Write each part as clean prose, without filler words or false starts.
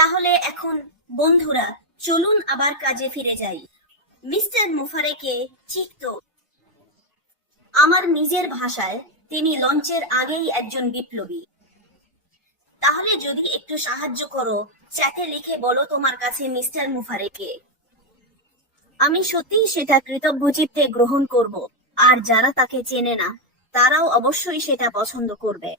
তাহলে এখন বন্ধুরা চলুন আবার কাজে ফিরে যাই। মিস্টার মুফারেকে চিকত। আমার নিজের ভাষায় তিনি লঞ্চের আগেই একজন বিপ্লবী। তাহলে যদি একটু সাহায্য করো, চ্যাটে লিখে বলো তোমার কাছে মিস্টার মুফারেকে। আমি সত্যিই সেটা কৃতজ্ঞচিত্তে গ্রহণ করব, আর যারা তাকে চেনে না তারাও অবশ্যই সেটা পছন্দ করবে।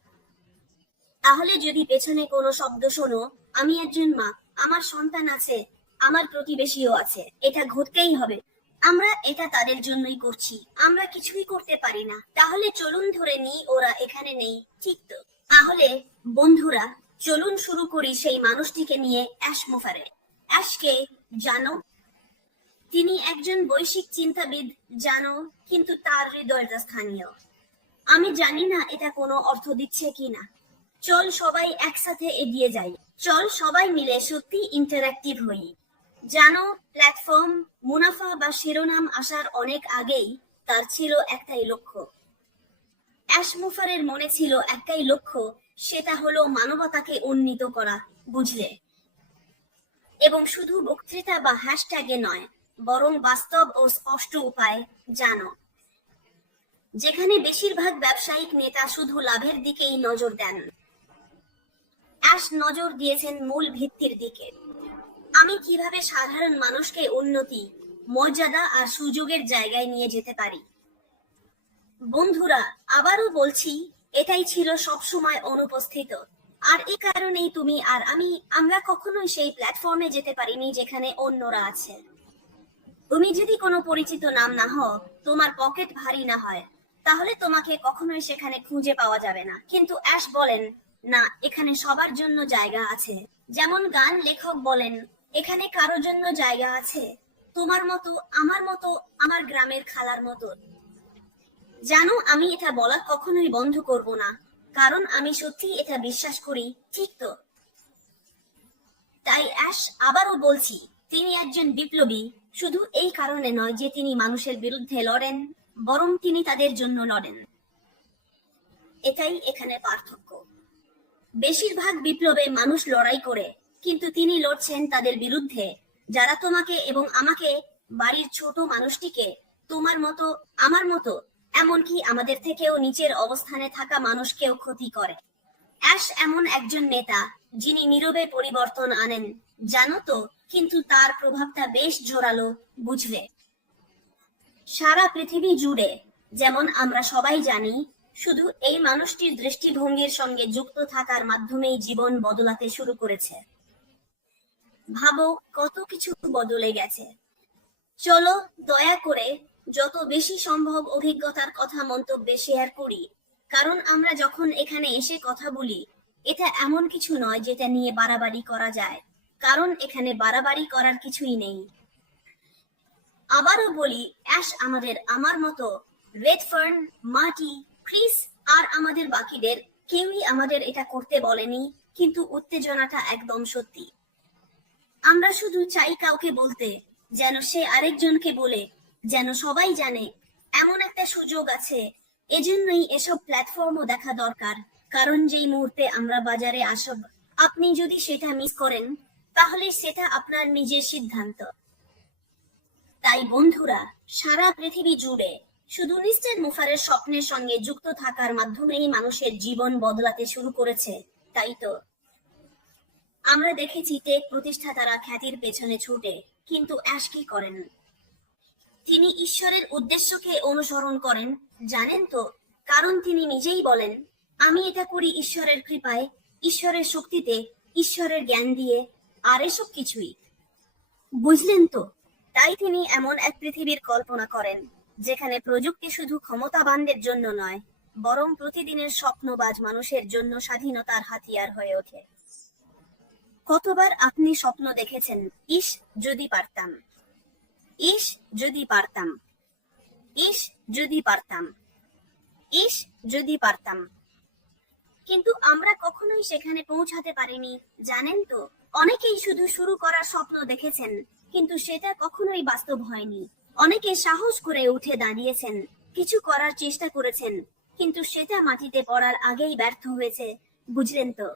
তাহলে যদি পেছনে কোনো শব্দ শোনো, আমি একজন মা, আমার সন্তান আছে, আমার প্রতিবেশীও আছে, এটা ঘটতেই হবে। আমরা এটা তাদের জন্যই করছি, আমরা কিছুই করতে পারি না। তাহলে চলুন ধরে নিই ওরা এখানে নেই, ঠিক তো? তাহলে বন্ধুরা চলুন শুরু করি সেই মানুষটিকে নিয়ে, অ্যাশ মুফারে। অ্যাশকে জানো? তিনি একজন বৈশ্বিক চিন্তাবিদ, জানো, কিন্তু তার হৃদয়টা স্থানীয়। আমি জানি না এটা কোনো অর্থ দিচ্ছে কিনা। চল সবাই একসাথে এগিয়ে যাই, চল সবাই মিলে সত্যি ইন্টারঅ্যাক্টিভ হই। জানো, প্ল্যাটফর্ম, মুনাফা বা শিরোনাম আসার অনেক আগেই তার ছিল একটাই লক্ষ্য। অ্যাশ মুফারের মনে ছিল একটাই লক্ষ্য, সেটা হলো মানবতাকে উন্নীত করা, বুঝলে? এবং শুধু বক্তৃতা বা হ্যাশট্যাগে নয়, বরং বাস্তব ও স্পষ্ট উপায়, জানো, যেখানে বেশিরভাগ ব্যবসায়িক নেতা শুধু লাভের দিকেই নজর দেন। অ্যাশ নজর দিয়েছেন মূল ভিত্তির দিকে। আমি কিভাবে সাধারণ মানুষকে উন্নতি, মর্যাদা আর সুযোগের জায়গায় নিয়ে যেতে পারি। বন্ধুরা আবারও বলছি, এটাই ছিল সবসময় অনুপস্থিত। আর এ কারণেই তুমি আর আমরা কখনোই সেই প্ল্যাটফর্মে যেতে পারিনি যেখানে অন্যরা আছে। তুমি যদি কোনো পরিচিত নাম না হও, তোমার পকেট ভারী না হয়, তাহলে তোমাকে কখনোই সেখানে খুঁজে পাওয়া যাবে না। কিন্তু অ্যাশ বলেন, না, এখানে সবার জন্য জায়গা আছে। যেমন গান লেখক বলেন, এখানে কারো জন্য জায়গা আছে, তোমার মতো, আমার মতো, আমার গ্রামের খালার মতো। জানো, আমি এটা বলা কখনোই বন্ধ করব না, কারণ আমি সত্যি এটা বিশ্বাস করি, ঠিক তো? তাই অ্যাশ আবারও বলছি, তিনি একজন বিপ্লবী, শুধু এই কারণে নয় যে তিনি মানুষের বিরুদ্ধে লড়েন, বরং তিনি তাদের জন্য লড়েন। এটাই এখানে পার্থক্য। বেশিরভাগ বিপ্লবে মানুষ লড়াই করে, কিন্তু তিনি লড়ছেন তাদের বিরুদ্ধে যারা তোমাকে এবং আমাকে, বাড়ির ছোট মানুষটিকে, তোমার মতো, আমার মতো, এমনকি আমাদের থেকেও নিচের অবস্থানে থাকা মানুষকেও ক্ষতি করে। অ্যাশ এমন একজন নেতা যিনি নীরবে পরিবর্তন আনেন, জানো তো, কিন্তু তার প্রভাবটা বেশ জোরালো, বুঝলে? সারা পৃথিবী জুড়ে, যেমন আমরা সবাই জানি, শুধু এই মানুষটির দৃষ্টিভঙ্গির সঙ্গে যুক্ত থাকার মাধ্যমেই জীবন বদলাতে শুরু করেছে। ভাবো, কত কিছু বদলে গেছে। চলো দয়া করে যত বেশি সম্ভব অভিজ্ঞতার কথা মন্তব্যে শেয়ার করি, কারণ আমরা যখন এখানে এসে কথা বলি, এটা এমন কিছু নয় যেটা নিয়ে বাড়াবাড়ি করা যায়, কারণ এখানে বাড়াবাড়ি করার কিছুই নেই। আবারও বলি, অ্যাশ আমার মতো, রেডফার্ন, মার্টি, ক্রিস আর আমাদের বাকিদের কেউই আমাদের এটা করতে বলেনি, কিন্তু উত্তেজনাটা একদম সত্যি। আমরা শুধু চাই কাউকে বলতে, যেন সে আরেকজনকে বলে, যেন সবাই জানে এমন একটা সুযোগ আছে। এজন্যই এসব প্ল্যাটফর্মও দেখা দরকার, কারণ যেই মুহূর্তে আমরা বাজারে আসব, আপনি যদি সেটা মিস করেন, তাহলে সেটা আপনার নিজের সিদ্ধান্ত। তাই বন্ধুরা, সারা পৃথিবী জুড়ে শুধু মিস্টার মুফারের স্বপ্নের সঙ্গে যুক্ত থাকার মাধ্যমেই মানুষের জীবন বদলাতে শুরু করেছে, তাই তো? আমরা দেখেছি টেক প্রতিষ্ঠাতারা খ্যাতির পেছনে ছুটে, কিন্তু অ্যাশ কি করেন? তিনি ঈশ্বরের উদ্দেশ্যকে অনুসরণ করেন, জানেন তো? কারণ তিনি নিজেই বলেন, আমি এটা করি ঈশ্বরের কৃপায়, ঈশ্বরের শক্তিতে, ঈশ্বরের জ্ঞান দিয়ে, আর এসব কিছুই। বুঝলেন তো? তাই তিনি এমন এক পৃথিবীর কল্পনা করেন যেখানে প্রযুক্তি শুধু ক্ষমতাবানদের জন্য নয়, বরং প্রতিদিনের স্বপ্নবাজ মানুষের জন্য স্বাধীনতার হাতিয়ার হয়ে ওঠে। কতবার আপনি স্বপ্ন দেখেছেন, ইস যদি পারতাম, ইস যদি পারতাম, ইস যদি পারতাম, ইস যদি পারতাম, কিন্তু আমরা কখনোই সেখানে পৌঁছাতে পারিনি, জানেন তো? অনেকেই শুধু শুরু করার স্বপ্ন দেখেছেন, কিন্তু সেটা কখনোই বাস্তব হয়নি। অনেকে সাহস করে উঠে দাঁড়িয়েছেন, কিছু করার চেষ্টা করেছেন, কিন্তু সেটা মাটিতে পড়ার আগেই ব্যর্থ হয়েছে, বুঝলেন তো?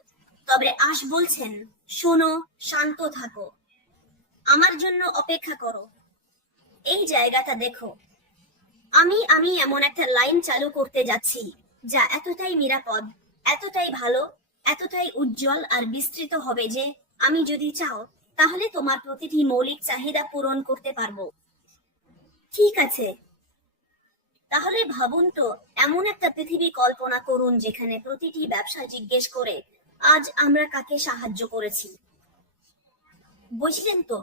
তবে আশ বলছেন, শোনো, শান্ত থাকো, আমার জন্য অপেক্ষা করো, এই জায়গাটা দেখো। আমি এমন একটা লাইন চালু করতে যাচ্ছি যা এতটাই নিরাপদ, এতটাই ভালো, এতটাই উজ্জ্বল আর বিস্তৃত হবে যে আমি যদি চাও তাহলে তোমার প্রতিটি মৌলিক চাহিদা পূরণ করতে পারবো। ঠিক আছে, তাহলে ভাবুন তো, এমন একটা পৃথিবী কল্পনা করুন যেখানে প্রতিটি ব্যবসা জিজ্ঞেস করে আজ আমরা কাকে সাহায্য করেছি। বুঝলেন তো,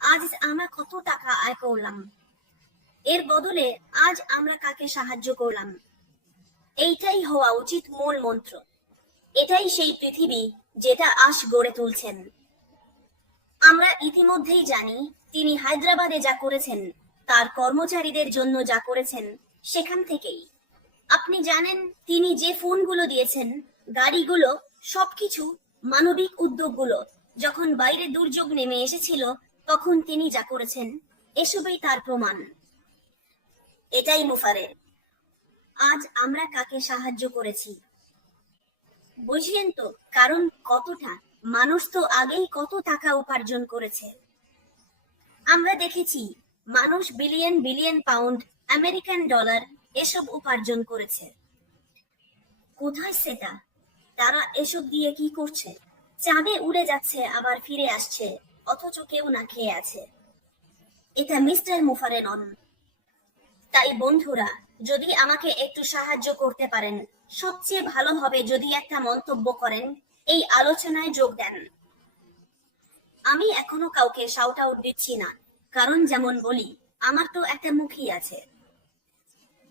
আজ আমরা কত টাকা আয় করলাম, এর বদলে আজ আমরা কাকে সাহায্য করলাম। এইটাই হওয়া উচিত মূল মন্ত্র। এটাই সেই পৃথিবী যেটা আশ গড়ে তুলছেন। আমরা ইতিমধ্যেই জানি তিনি হায়দ্রাবাদে যা করেছেন, তার কর্মচারীদের জন্য যা করেছেন, সেখান থেকেই আপনি জানেন তিনি যে ফোনগুলো দিয়েছেন, গাড়িগুলো, সবকিছু, মানবিক উদ্যোগগুলো, যখন বাইরে দুর্যোগ নেমে এসেছিল তখন তিনি যা করেছেন, এসবই তার প্রমাণ। এটাই মুফারে, আজ আমরা কাকে সাহায্য করেছি। বুঝলেন তো, কারণ কতটা মানুষ তো আগেই কত টাকা উপার্জন করেছে। আমরা দেখেছি মানুষ billion billion pound, American dollar এসব উপার্জন করেছে। কোথায় সেটা? তারা এসব দিয়ে কি করছে? চাঁদে উড়ে যাচ্ছে আবার ফিরে আসছে, অথচ কেউ না খেয়ে আছে। এটা মিস্টার মুফারে নন। তাই বন্ধুরা, যদি আমাকে একটু সাহায্য করতে পারেন, সবচেয়ে ভালো হবে যদি একটা মন্তব্য করেন, এই আলোচনায় যোগ দেন। আমি এখনো কাউকে শাউট আউট দিচ্ছি না, কারণ যেমন বলি, আমার তো একটা মুখই আছে।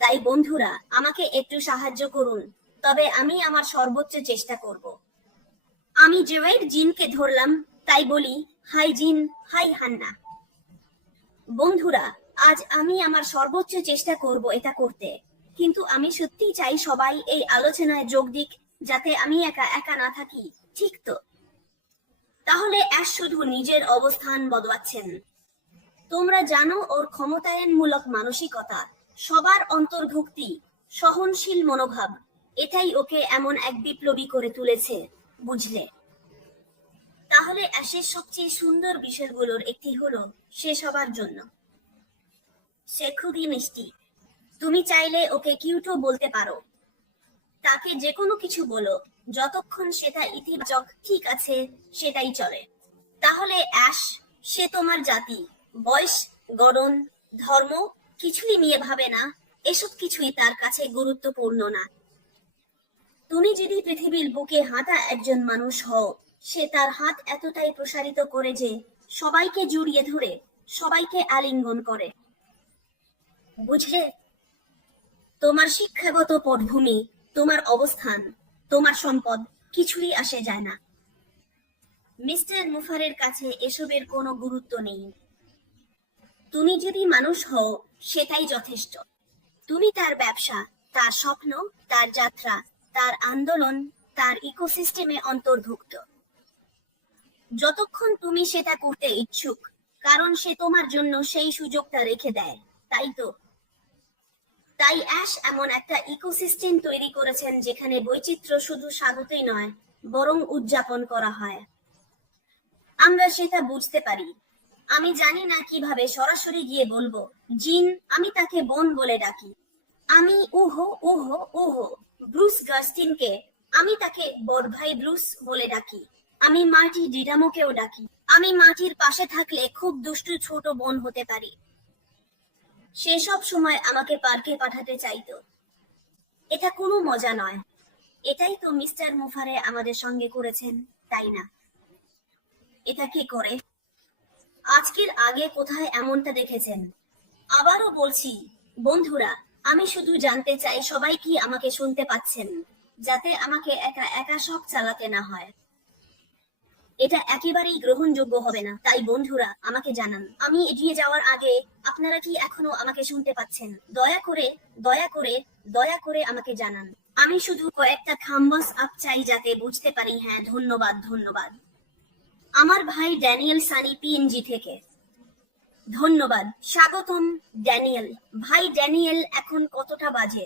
তাই বন্ধুরা, আমাকে একটু সাহায্য করুন, তবে আমি আমার সর্বোচ্চ চেষ্টা করব। আমি জেওয়াইড জিনকে ধরলাম, তাই বলি, হাই জিন, হাই হান্না। বন্ধুরা, আজ আমি আমার সর্বোচ্চ চেষ্টা করব এটা করতে, কিন্তু আমি সত্যিই চাই সবাই এই আলোচনায় যোগ দিক, যাতে আমি একা একা না থাকি, ঠিক তো? তাহলে অ্যাশ শুধু নিজের অবস্থান বদলাচ্ছেন। তোমরা জানো ওর ক্ষমতায়নমূলক মানসিকতা, সবার অন্তর্ভুক্তি, সহনশীল মনোভাব, এটাই ওকে এমন এক বিপ্লবী করে তুলেছে, বুঝলে? তাহলে অ্যাশের সবচেয়ে সুন্দর বিষয়গুলোর একটি হলো সে সবার জন্য। সে খুবই মিষ্টি। তুমি চাইলে ওকে কিউটও বলতে পারো। তাকে যে কোনো কিছু বলো, যতক্ষণ সেটা ইতিবাচক, ঠিক আছে, সেটাই চলে। তাহলে অ্যাশ, সে তোমার জাতি, বয়স, গড়ন, ধর্ম কিছুই নিয়ে ভাবে না, এসব কিছুই তার কাছে গুরুত্বপূর্ণ না। তুমি যদি পৃথিবীর বুকে হাঁটা একজন মানুষ হও, সে তার হাত এতটাই প্রসারিত করে যে সবাইকে জড়িয়ে ধরে, সবাইকে আলিঙ্গন করে। বুঝলে? তোমার শিক্ষাগত পটভূমি, তোমার অবস্থান, তোমার সম্পদ কিছুই আসে যায় না। মিস্টার মুফারের কাছে এসবের কোনো গুরুত্ব নেই। তুমি যদি মানুষ হও, সেটাই যথেষ্ট। তুমি তার ব্যবসা, তার স্বপ্ন, তার যাত্রা, তার আন্দোলন, তার ইকোসিস্টেমে অন্তর্ভুক্ত। যতক্ষণ তুমি সেটা করতে ইচ্ছুক, কারণ সে তোমার জন্য সেই সুযোগটা রেখে দেয়, তাই তো? তাই অ্যাশ এমন একটা ইকোসিস্টেম তৈরি করেছেন যেখানে বৈচিত্র্য শুধু স্বাগতই নয়, বরং উদযাপন করা হয়। আমরা সেটা বুঝতে পারি। আমি জানি না কিভাবে সরাসরি গিয়ে বলবো, জিন, আমি তাকে বোন বলে ডাকি। আমি উহো উহো উহো ব্রুস গাস্টিনকে, আমি তাকে বড় ভাই ব্রুস বলে ডাকি। আমি মার্টি ডিডামোকেও ডাকি। আমি মাটির পাশে থাকলে খুব দুষ্টু ছোট বোন হতে পারি। সে সব সময় আমাকে পার্কে পাঠাতে চাইতো। এটা কোনো মজা নয়। এটাই তো মিস্টার মুফারে আমাদের সঙ্গে করেছেন, তাই না? এটা কি করে? আজকের আগে কোথায় এমনটা দেখেছেন? আবারও বলছি, বন্ধুরা, আমি শুধু জানতে চাই সবাই কি আমাকে শুনতে পাচ্ছেন, যাতে আমাকে একা একা সব চালাতে না হয়। এটা একেবারেই গ্রহণযোগ্য হবে না। তাই বন্ধুরা, আমাকে জানান, আমি এগিয়ে যাওয়ার আগে আপনারা কি এখনো আমাকে শুনতে পাচ্ছেন? দয়া করে, দয়া করে, দয়া করে আমাকে জানান। আমি শুধু কয়েকটা থাম্বস আপ চাই যাতে বুঝতে পারি। হ্যাঁ, ধন্যবাদ, ধন্যবাদ। আমার ভাই ড্যানিয়েল সানি পিএনজি থেকে। ধন্যবাদ, স্বাগতম ড্যানিয়েল। ভাই ড্যানিয়েল, এখন কতটা বাজে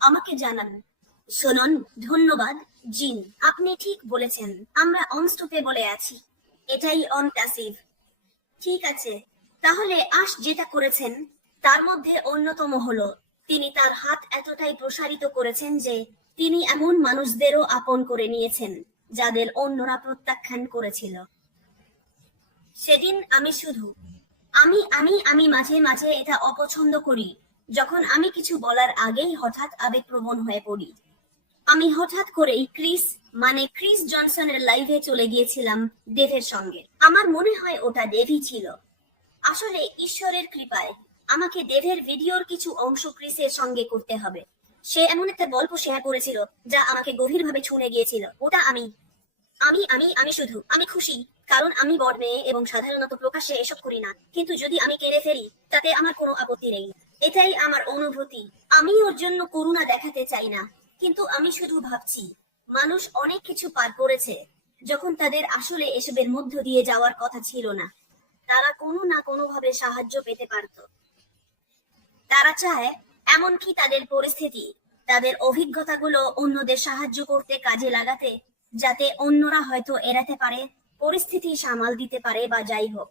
আমাকে জানান। শুনুন, ধন্যবাদ জিন, আপনি ঠিক বলেছেন। আমরা অনস্টপে বলে আছি, এটাই অন প্যাসিভ। ঠিক আছে, তাহলে আশ যেটা করেছেন তার মধ্যে অন্যতম হলো তিনি তার হাত এতটাই প্রসারিত করেছেন যে তিনি এমন মানুষদেরও আপন করে নিয়েছেন যাদের অন্যরা প্রত্যাখ্যান করেছিল। সেদিন আমি শুধু আমি আমি আমি মাঝে মাঝে এটা অপছন্দ করি যখন আমি কিছু বলার আগেই হঠাৎ আবেগপ্রবণ হয়ে পড়ি। আমি হঠাৎ করেই ক্রিস জনসনের লাইভে চলে গিয়েছিলাম ডেভের সঙ্গে। আমার মনে হয় ওটা ডেভই ছিল। আসলে ঈশ্বরের কৃপায় আমাকে ডেভের ভিডিওর কিছু অংশ ক্রিসের সঙ্গে করতে হবে। সে এমন একটা গল্প শেয়ার করেছিল যা আমাকে গভীরভাবে ছুঁয়ে গিয়েছিল। ওটা আমি আমি আমি আমি শুধু আমি খুশি, কারণ আমি বড় মেয়ে এবং সাধারণত প্রকাশ্যে এসব করি না, কিন্তু যদি আমি কেড়ে ফেলি তাতে আমার কোনো আপত্তি নেই। এটাই আমার অনুভূতি। আমি ওর জন্য করুণা দেখাতে চাই না, কিন্তু আমি শুধু ভাবছি মানুষ অনেক কিছু পার করেছে যখন তাদের আসলে এসবের মধ্য দিয়ে যাওয়ার কথা ছিল না। তারা কোনো না কোনো ভাবে সাহায্য পেতে পারত। তারা চায় এমনকি তাদের পরিস্থিতি, তাদের অভিজ্ঞতাগুলো অন্যদের সাহায্য করতে কাজে লাগাতে, যাতে অন্যরা হয়তো এড়াতে পারে, পরিস্থিতি সামাল দিতে পারে বা যাই হোক।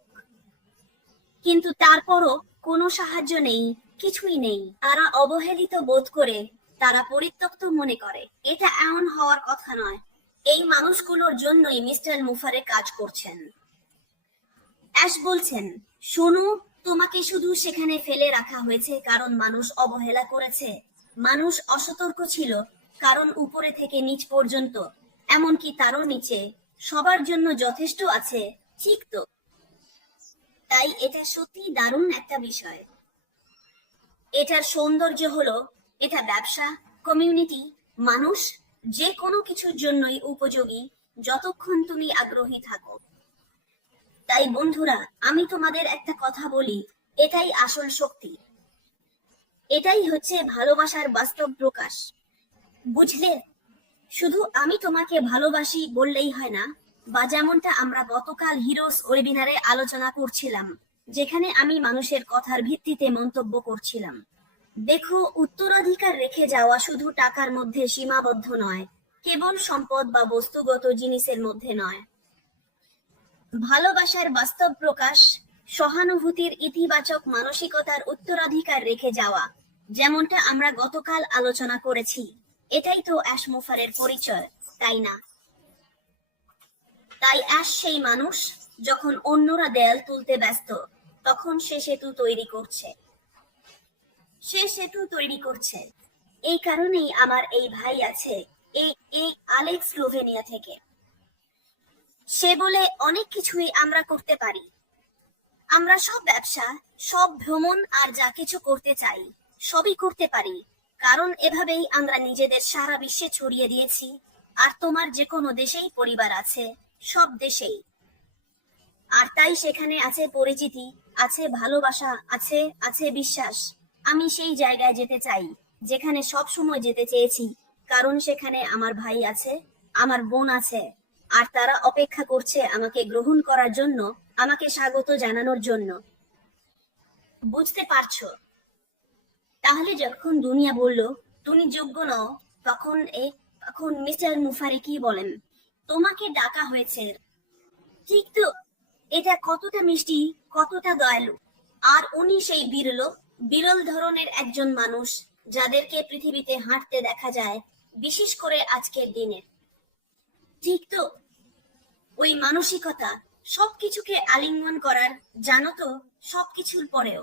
কিন্তু তারপরও কোনো সাহায্য নেই, কিছুই নেই। তারা অবহেলিত বোধ করে, তারা পরিত্যক্ত মনে করে। এটা এমন হওয়ার কথা নয়। এই মানুষগুলোর জন্যই মিস্টার মুফারে কাজ করছেন। অ্যাশ বলছেন, শোনো, তোমাকে শুধু সেখানে ফেলে রাখা হয়েছে কারণ মানুষ অবহেলা করেছে। মানুষ অসতর্ক ছিল, কারণ উপরে থেকে নিচ পর্যন্ত, এমনকি তারও নিচে, সবার জন্য যথেষ্ট আছে, ঠিক তো? তাই এটা সত্যি দারুণ একটা বিষয়। এটার সৌন্দর্য হলো এটা ব্যবসা, কমিউনিটি, মানুষ, যে কোনো কিছুর জন্যই উপযোগী যতক্ষণ তুমি আগ্রহী থাকো। তাই বন্ধুরা, আমি তোমাদের একটা কথা বলি, এটাই আসল শক্তি। এটাই হচ্ছে ভালোবাসার বাস্তব প্রকাশ, বুঝলে? শুধু আমি তোমাকে ভালোবাসি বললেই হয় না, বা যেমনটা আমরা গতকাল হিরোস ওয়েবিনারে আলোচনা করছিলাম, যেখানে আমি মানুষের কথার ভিত্তিতে মন্তব্য করছিলাম। দেখো, উত্তরাধিকার রেখে যাওয়া শুধু টাকার মধ্যে সীমাবদ্ধ নয়, কেবল সম্পদ বা বস্তুগত জিনিসের মধ্যে নয়। ভালোবাসার বাস্তব প্রকাশ, সহানুভূতির ইতিবাচক মানসিকতার উত্তরাধিকার রেখে যাওয়া, যেমনটা আমরা গতকাল আলোচনা করেছি। এটাই তো অ্যাশ মুফারের পরিচয়, তাই না? তাই অ্যাশ সেই মানুষ, যখন অন্যরা দেয়াল তুলতে ব্যস্ত, তখন সে সেতু তৈরি করছে। এই কারণেই আমার এই ভাই আছে, এই এই আলেক্স স্লোভেনিয়া থেকে। সে বলে অনেক কিছুই আমরা করতে পারি। আমরা সব ব্যবসা, সব ভ্রমণ আর যা কিছু করতে চাই সবই করতে পারি, কারণ এভাবেই আমরা নিজেদের সারা বিশ্বে ছড়িয়ে দিয়েছি। আর তোমার যে কোনো দেশেই পরিবার আছে, সব দেশেই। আর তাই সেখানে আছে পরিচিতি, আছে ভালোবাসা, আছে আছে বিশ্বাস। আমি সেই জায়গায় যেতে চাই যেখানে সব সময় যেতে চেয়েছি, কারণ সেখানে আমার ভাই আছে, আমার বোন আছে, আর তারা অপেক্ষা করছে আমাকে গ্রহণ করার জন্য, আমাকে স্বাগত জানানোর জন্য। বুঝতে পারছো? তাহলে যখন দুনিয়া বলল তুমি যোগ্য নও, তখন মিস্টার মুফারে কি বলেন? তোমাকে ডাকা হয়েছে, ঠিক তো? এটা কতটা মিষ্টি, কতটা দয়ালু। আর উনি সেই বিরল ধরনের একজন মানুষ যাদেরকে পৃথিবীতে হাঁটতে দেখা যায়, বিশেষ করে আজকের দিনে। ঠিক তো? ওই মানসিকতা, সবকিছুকে আলিঙ্গন করার, জানো তো, সবকিছুর পরেও।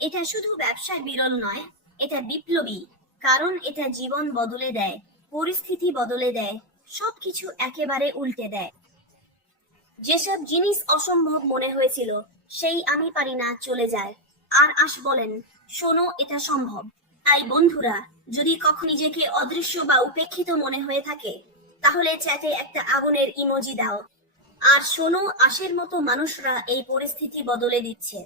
এটা শুধু ব্যবসায় বিরল নয়, এটা বিপ্লবী, কারণ এটা জীবন বদলে দেয়, পরিস্থিতি বদলে দেয়, সবকিছু একেবারে উল্টে দেয়। যেসব জিনিস অসম্ভব মনে হয়েছিল, সেই আমি পারি না চলে যায়। আর আশ বলেন, শোনো, এটা সম্ভব। তাই বন্ধুরা, যদি কখন নিজেকে অদৃশ্য বা উপেক্ষিত মনে হয়ে থাকে, তাহলে চ্যাটে একটা আগুনের ইমোজি দাও। আর শোনো, আশের মতো মানুষরা এই পরিস্থিতি বদলে দিচ্ছে।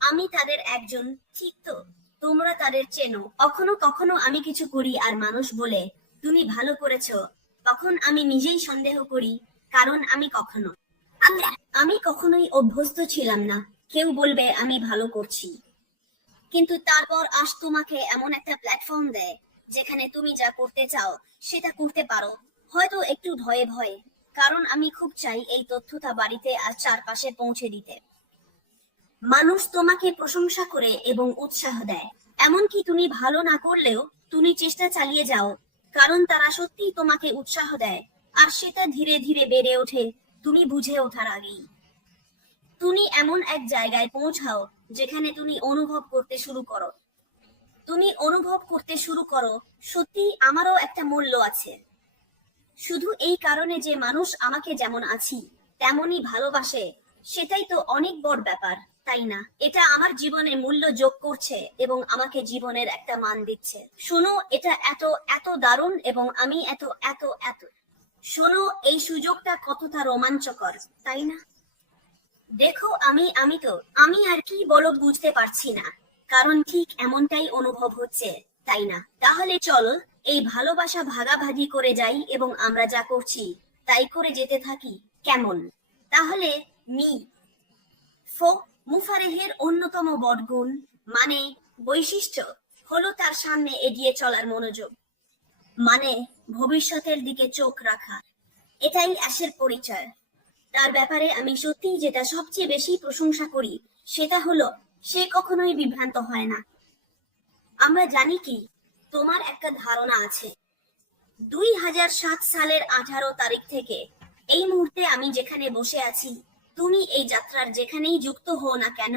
আমি তাদের একজন, ঠিক তো? তোমরা তাদের চেনো। কখনো কখনো আমি কিছু করি আর মানুষ বলে তুমি ভালো করেছো, তখন আমি নিজেই সন্দেহ করি, কারণ আমি কখনোই অভ্যস্ত ছিলাম না কেউ বলবে আমি ভালো করছি। কিন্তু তারপর আজ তোমাকে এমন একটা প্ল্যাটফর্ম দেয় যেখানে তুমি যা করতে চাও সেটা করতে পারো, হয়তো একটু ভয়ে ভয়ে, কারণ আমি খুব চাই এই তথ্যটা বাড়িতে আর চারপাশে পৌঁছে দিতে। মানুষ তোমাকে প্রশংসা করে এবং উৎসাহ দেয়, এমনকি তুমি ভালো না করলেও তুমি চেষ্টা চালিয়ে যাও, কারণ তারা সত্যিই তোমাকে উৎসাহ দেয়। আর সেটা ধীরে ধীরে বেড়ে ওঠে তুমি বুঝে ওঠার আগেই। তুমি এমন এক জায়গায় পৌঁছাও যেখানে তুমি অনুভব করতে শুরু করো সত্যি আমারও একটা মূল্য আছে, শুধু এই কারণে যে মানুষ আমাকে যেমন আছি তেমনই ভালোবাসে। সেটাই তো অনেক বড় ব্যাপার, তাই না? এটা আমার জীবনে মূল্য যোগ করছে এবং আমাকে জীবনের একটা মান দিচ্ছে। শোনো, এটা এত এত দারুণ এবং আমি এত এত এত শোনো, এই সুযোগটা কতটা রোমাঞ্চকর, তাই না? দেখো, আমি আর কি বলো বুঝতে পারছি না, কারণ ঠিক এমনটাই অনুভব হচ্ছে, তাই না? তাহলে চলো এই ভালোবাসা ভাগাভাগি করে যাই এবং আমরা যা করছি তাই করে যেতে থাকি, কেমন? তাহলে মি ফো মুফারেহের অন্যতম বড়গুণ মানে বৈশিষ্ট্য হলো তার সামনে এগিয়ে চলার মনোযোগ, মানে ভবিষ্যতের দিকে চোখ রাখা। এটাই অ্যাশের পরিচয়। তার ব্যাপারে আমি সত্যি যেটা সবচেয়ে বেশি প্রশংসা করি সেটা হলো সে কখনোই বিভ্রান্ত হয় না। আমরা জানি কি, তোমার একটা ধারণা আছে 2007 সালের 18 তারিখ থেকে এই মুহূর্তে আমি যেখানে বসে আছি, তুমি এই যাত্রার যেখানেই যুক্ত হও না কেন,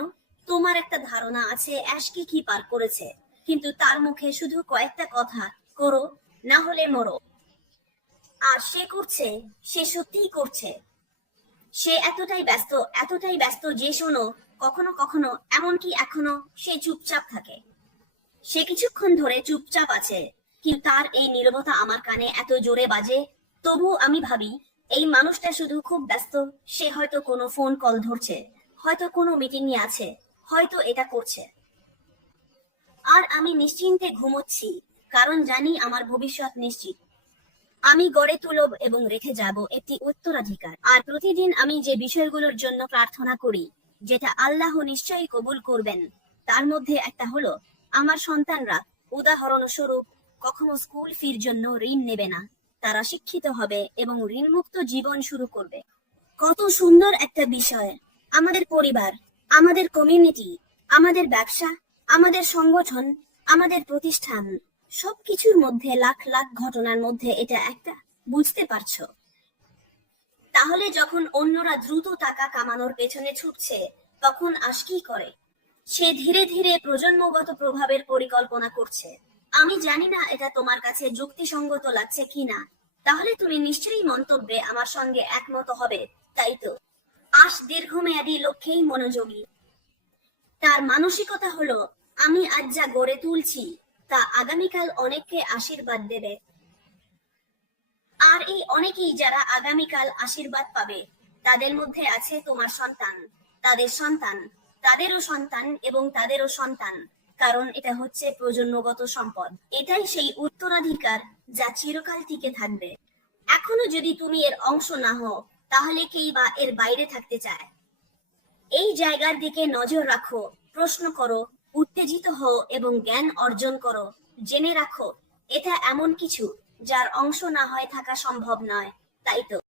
তোমার একটা ধারণা আছে অ্যাশ কি কি পার করেছে, কিন্তু তার মুখে শুধু কয়েকটা কথা, করো না হলে মরো। আর সে করছে, সে সত্যিই করছে। সে এতটাই ব্যস্ত যে শোনো, কখনো কখনো এমনকি এখনো সে চুপচাপ থাকে। সে কিছুক্ষণ ধরে চুপচাপ আছে, কিন্তু তার এই নীরবতা আমার কানে এত জোরে বাজে। তবু আমি ভাবি এই মানুষটা শুধু খুব ব্যস্ত, সে হয়তো কোনো ফোন কল ধরছে, হয়তো কোনো মিটিং এ আছে, হয়তো এটা করছে। আর আমি নিশ্চিন্তে ঘুমোচ্ছি, কারণ জানি আমার ভবিষ্যৎ নিশ্চিত। আমি গড়ে তুলব এবং রেখে যাব একটি উত্তরাধিকার। আর প্রতিদিন আমি যে বিষয়গুলোর জন্য প্রার্থনা করি, যেটা আল্লাহ নিশ্চয়ই কবুল করবেন, তার মধ্যে একটা হলো আমার সন্তানরা, উদাহরণস্বরূপ, কখনো স্কুল ফির জন্য ঋণ নেবে না। তারা শিক্ষিত হবে এবং ঋণমুক্ত জীবন শুরু করবে। কত সুন্দর একটা বিষয়! আমাদের পরিবার, আমাদের কমিউনিটি, আমাদের ব্যবসা, আমাদের সংগঠন, আমাদের প্রতিষ্ঠান, সবকিছুর মধ্যে লাখ লাখ ঘটনার মধ্যে এটা একটা, বুঝতে পারছো? তাহলে যখন অন্যরা দ্রুত টাকা কামানোর পেছনে ছুটছে, তখন আশ কি করে? সে ধীরে ধীরে প্রজন্মগত প্রভাবের পরিকল্পনা করছে। আমি জানি না এটা তোমার কাছে যুক্তিসঙ্গত লাগছে কিনা, তাহলে তুমি নিশ্চয়ই মন্তব্যে আমার সঙ্গে একমত হবে, তাই তো? আশ দীর্ঘমেয়াদী লক্ষ্যেই মনোযোগী। তার মানসিকতা হলো আমি আজ যা গড়ে তুলছি তা আগামীকাল অনেককে আশীর্বাদ দেবে। আর এই অনেকেই যারা আগামীকাল আশীর্বাদ পাবে, তাদের মধ্যে আছে তোমার সন্তান, তাদের সন্তান, তাদেরও সন্তান এবং তাদেরও সন্তান, কারণ এটা হচ্ছে প্রজন্মগত সম্পদ। এটাই সেই উত্তরাধিকার যা চিরকাল টিকে থাকবে। এখনো যদি তুমি এর অংশ না হও, তাহলে কেই বা এর বাইরে থাকতে চায়? এই জায়গার দিকে নজর রাখো, প্রশ্ন করো, উত্তেজিত হও এবং জ্ঞান অর্জন করো। জেনে রাখো, এটা এমন কিছু যার অংশ না হয়ে থাকা সম্ভব নয়, তাই তো?